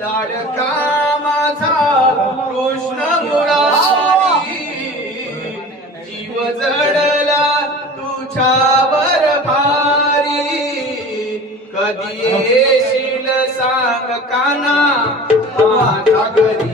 लाडका माझा कृष्ण मुरारी, जीव जडला तुझ्यावर भारी, कधी येशील सांग काना माझ्या घरी.